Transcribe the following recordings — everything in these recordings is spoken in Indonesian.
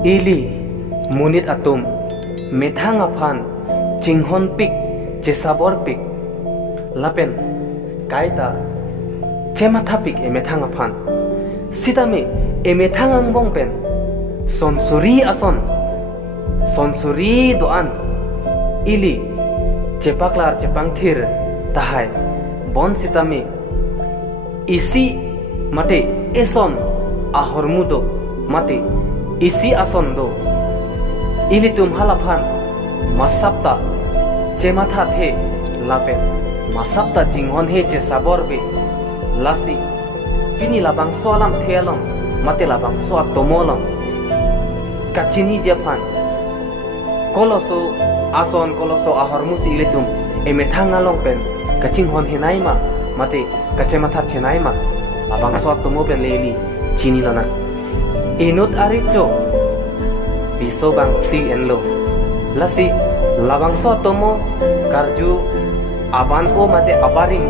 Ili munit atum methang aphan cinghon pik cesabor pik lapen kaita cematha pik emethang aphan sitame emethang angbong pen sonsuri ason sonsuri doan ili cepaklar cepang thir tahai bon sitame isi mate eson ahormudo mate isi ason do ili tum halaphan masapta cematha the lapen masapta jinghon he che sabor be lasi pini labang solam thelom mate labang so tomolom kachini japhan koloso ason koloso ahormuci ili tum emethang along pen kachinghon henaima mate kacematha thenaima labang so tomo pen leli chini lona inut aricho piso bang thli enlo lasi labang so tomo karju aban ko mate abaring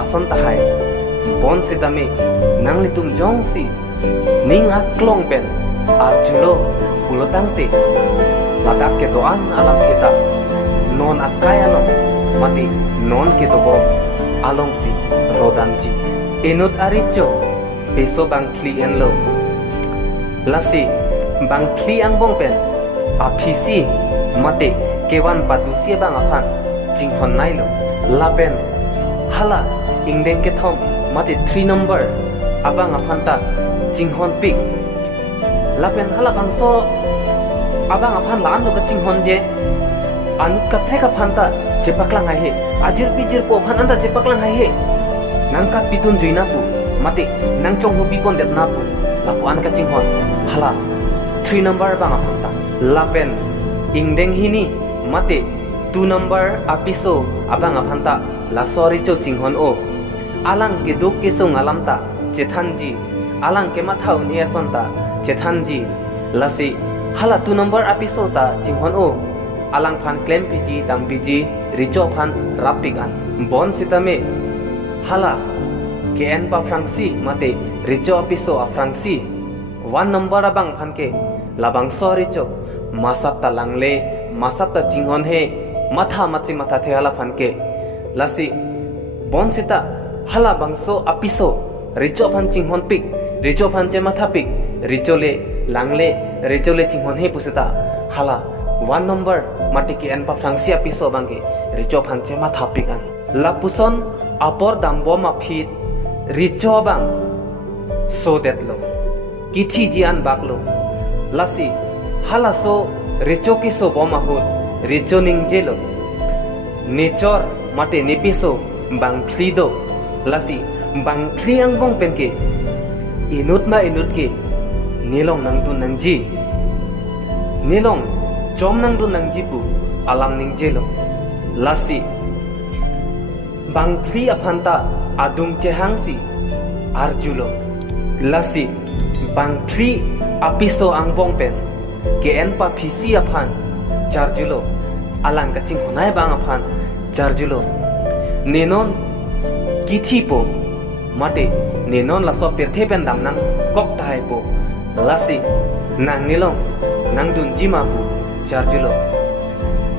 ason tahai bon sitame nangli tum jongsi ning aklong pen arjulo bulotangte ladak ke doan alam kita non akaya lo mati non ke dobo along si rodanji inut aricho piso bang thli enlo lasi bang thli angbong pen apisi mate kewan padusia bang aphan jinghon nailo lapen hala ingdeng ke thom mate 3 number abang aphan ta jinghon pik lapen hala bangso abang aphan lan lo ka jinghon je an ka pheka phanta jepaklang hai he ajir pijir po phan anta jepaklang hai he nangka pitun juina pu mate nang chong hu bipon det na pu lapu an ka jinghon hala 3 number bang aphan ta lapen ingdeng hini mate 2 number apiso abang aphanta lasori cho jinghon o alang ke duk ke song alam ta chethanji alang ke mathau ni asonta chethanji lasi hala 2 number apiso ta jinghon o alang phan claim piji dam piji richo phan rapik an bon sitame hala ke en pa frangsi mate richo apiso afrangsi 1 number abang phan ke labang sori cho masap ta langle masap ta jinghon he matha machi matha the hala phan ke lasi bon sita hala bangso apiso richo phan jinghon pik richo phan che matha pik richo le langle richo le jinghon he pusita hala 1 number mati ki en pa frangsi apiso bangke richo phan che matha pik an lapuson apor dambo ma phit richo bang so detlo kithi jian baklo lasi hala so richo ki so boma hut richo ning jelo nature mate nepiso bang phlido lasi bang phliang bong penke inut ma inut ke nilong nang tu nang ji nilong chom nang tu nang ji pu alang ning jelo lasi bang phli aphanta adung chehangsi arjulo lasi bang phli apiso angbong pen KN pa phisi aphan charjulo alang kaching honai bang aphan charjulo nenon kithi po mate nenon laso perthe pen dam nang kok tai po lasi nang nilong nang dun jima po charjulo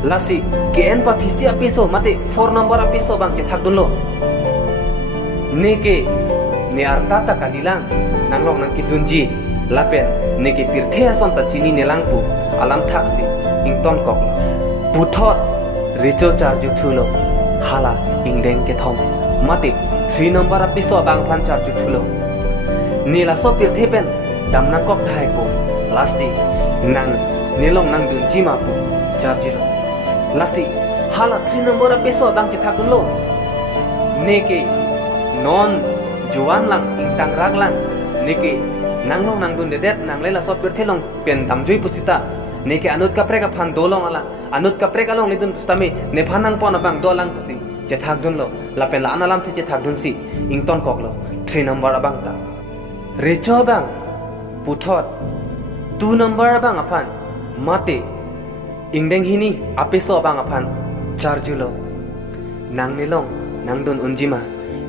lasi KN pa phisi apiso mate 4 number apiso bang che thak dunlo neke ne arta ta kalilang nanglong nang kidunji lapen neke pirthe ason ta chini nelangpu alam thaksi ington kok puthot richo charju thulo hala ingdeng ke thom mate 3 number apiso bang phan charju thulo nila so pirthe pen damna kok thai ko lasi nang nilong nang dunji ma pu charjulo lasi hala 3 number apiso bang che thakulo neke non juan lang ingtang rag lang neke nanglong nang dun dedet nang lela so pirthe long pen damjui pusita neke anut ka preka phan dolong ala anut ka preka long lidun pustame ne phanang pona bang dolang pusi che thak dun lo lapen la analam thi che thak dun si ington kok lo 3 number abang ta richo bang puthot 2 number abang aphan mate ingdeng hini apiso bang aphan charjulo nang nilong nang dun unjima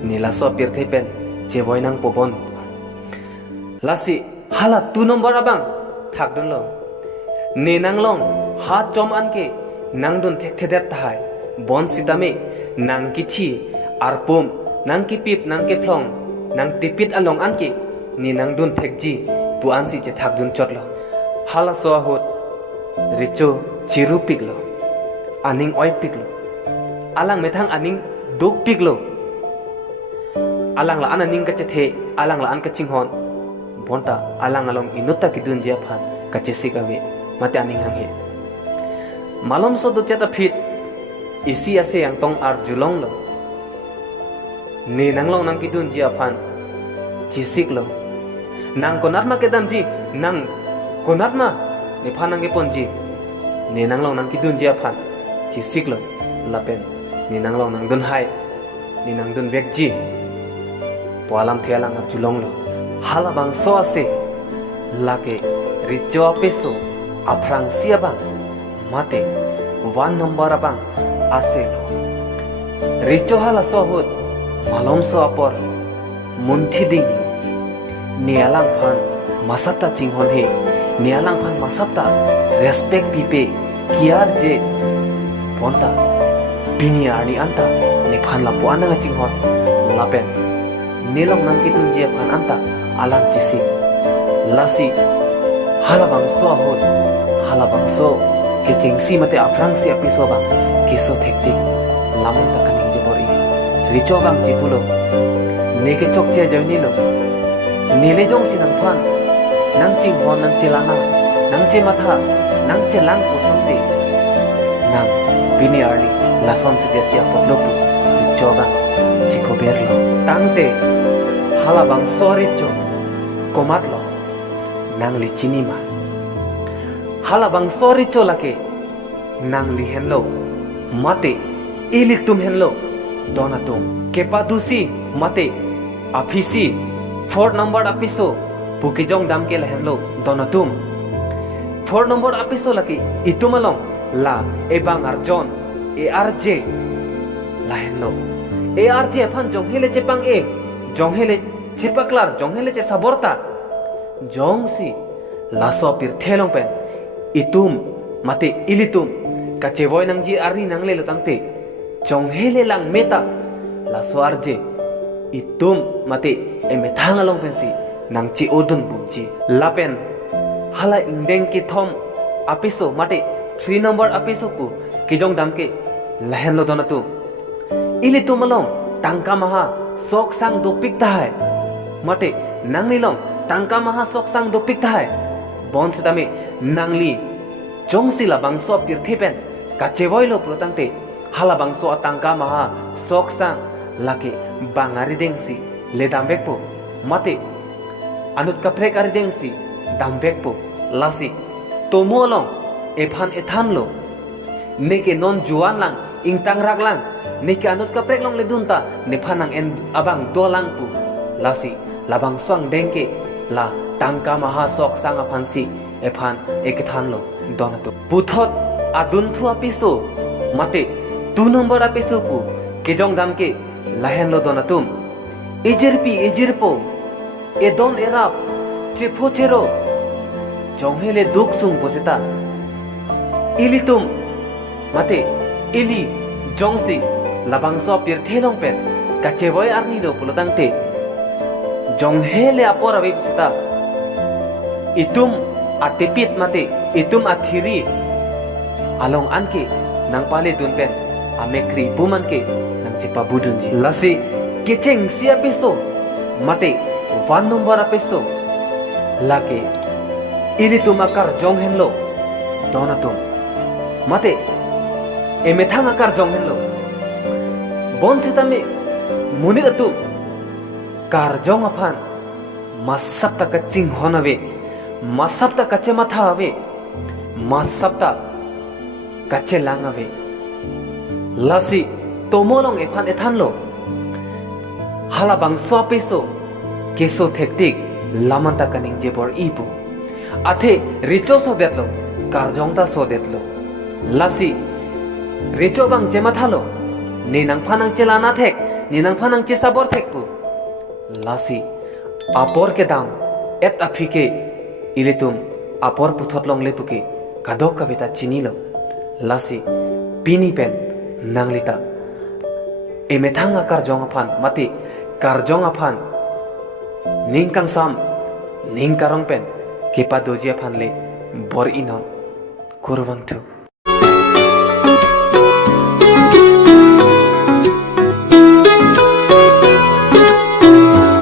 nila so pirthe pen che boy nang pobon lasi hala 2 number abang thak dun lo ne nanglong ha chom an ke nang dun thek thedet thai bon sitame nang kichi arpom nang ki pip nang ke phlong nang tipit along an ke ni nang dun thek ji pu an si che thak dun chotlo hala so hot richo chiru piklo aning oi piklo alang methang aning duk piklo alang la an aning ka che the alang la an ka chinghon bonta alang along inuta ki dun jia phan ka che sikawe mate aning hang he malom so do cheta phit isi ase yang tong ar julong lo ne nanglong nang ki dun jia phan chi siklo nang konat ma ke dam ji nang konat ma ne phanang ge pon ji ne nanglong nang ki dun jia phan chi siklo lapen ni nanglong nang dun hai ni nang dun vek ji poalam thialang ar julong lo hala bang so ase lake richo peso aprang sia bang mate one number abang ase lo richo hala so hot malom so apor munthi ding nialang phan masapta chinghon he nialang phan masapta respect pipe kiar je ponta bini ani anta ni phan la puana chinghon lapen nilong nang kitun je phan anta alang chisi lasi halabang so hot halabang so ke chingsi mate afrang si apiso bang kiso thektik lamon ta kaning je bori richo bang jipulo neke chok che joini lo nile jong si nang phan nang ching hon nang chelana nang che matha nang che lang ko sonte nang bini arli lason se dia poplo pu richo bang chiko berlo tangte halabang so richo komatlo nang li chini ma halabang so richo lake nang li henlo mate ilik tum henlo donatum kepadusi mate afisi 4 number apiso pukijong dam ke henlo donatum 4 number apiso lake itumalong la ebang arjon arj la henlo arj phan jong hele chepang jong hele chipaklar jong hele che saborta jong si laso pir thelong pen itum mate ilitum ka chevoy nang ji ari nang le tangte jong hele lang meta laso arje itum mate eme thangalong pen si nang chi odun bumji lapen hala indeng ki thom apiso mate 3 number apiso ku kijong dam ke lahen lo donatu ilitum along tangka maha sok sang do pikta hai mate nanglilong tangka maha sok sang do pikta hai bon setame nangli jongsila bangso pir thepen ka chevoy lo protangte hala bangso tangka maha sok sang lake bangari dengsi le dambekpo mate anut kapre kari dengsi dambekpo lasi tomolong ephan ethan lo neke non juan lang ingtang rak lang neke anut kaprek long le dunta ne phanang en abang dolang pu lasi labang swang dengke la tangka maha sok sang aphansi ephan ekethan lo donato puthot adun thu apiso mate 2 number apiso pu kejong damke lahen lo donatum ejirpi ejirpo edon erap chephochero jonghele duk sung poseta ilitum mate ili jongsi labang so pir thelong pen ka chevoy arni lo pulotangte jonghele apora websita itum atipit mate itum athiri along anke nang pale dunpen amekri buman ke nang chipa budunji lasi kecheng sia peso mate 1 number apeso lake ilitum akar jonghenlo donatum mate emethang akar jonghenlo bon sitame munit atu kar jong aphan masapta kaching honave masapta kache matha ave masapta kache lang ave lasi tomolong ephan ethan lo halabang so peso keso thektik lamanta kaning jebor ibu athe richo so detlo karjong ta so detlo lasi richo bang jemathalo ninang phanang chelana thek ninang phanang chesabor thek pu lasi apor ke dam et afike ilitum apor puthot long lepuke kadok kabita chinilo lasi pini pen nanglita emethanga karjong aphan mati karjong aphan ningkang sam ningkarong pen kepa doji aphan le bor inon kurwang tu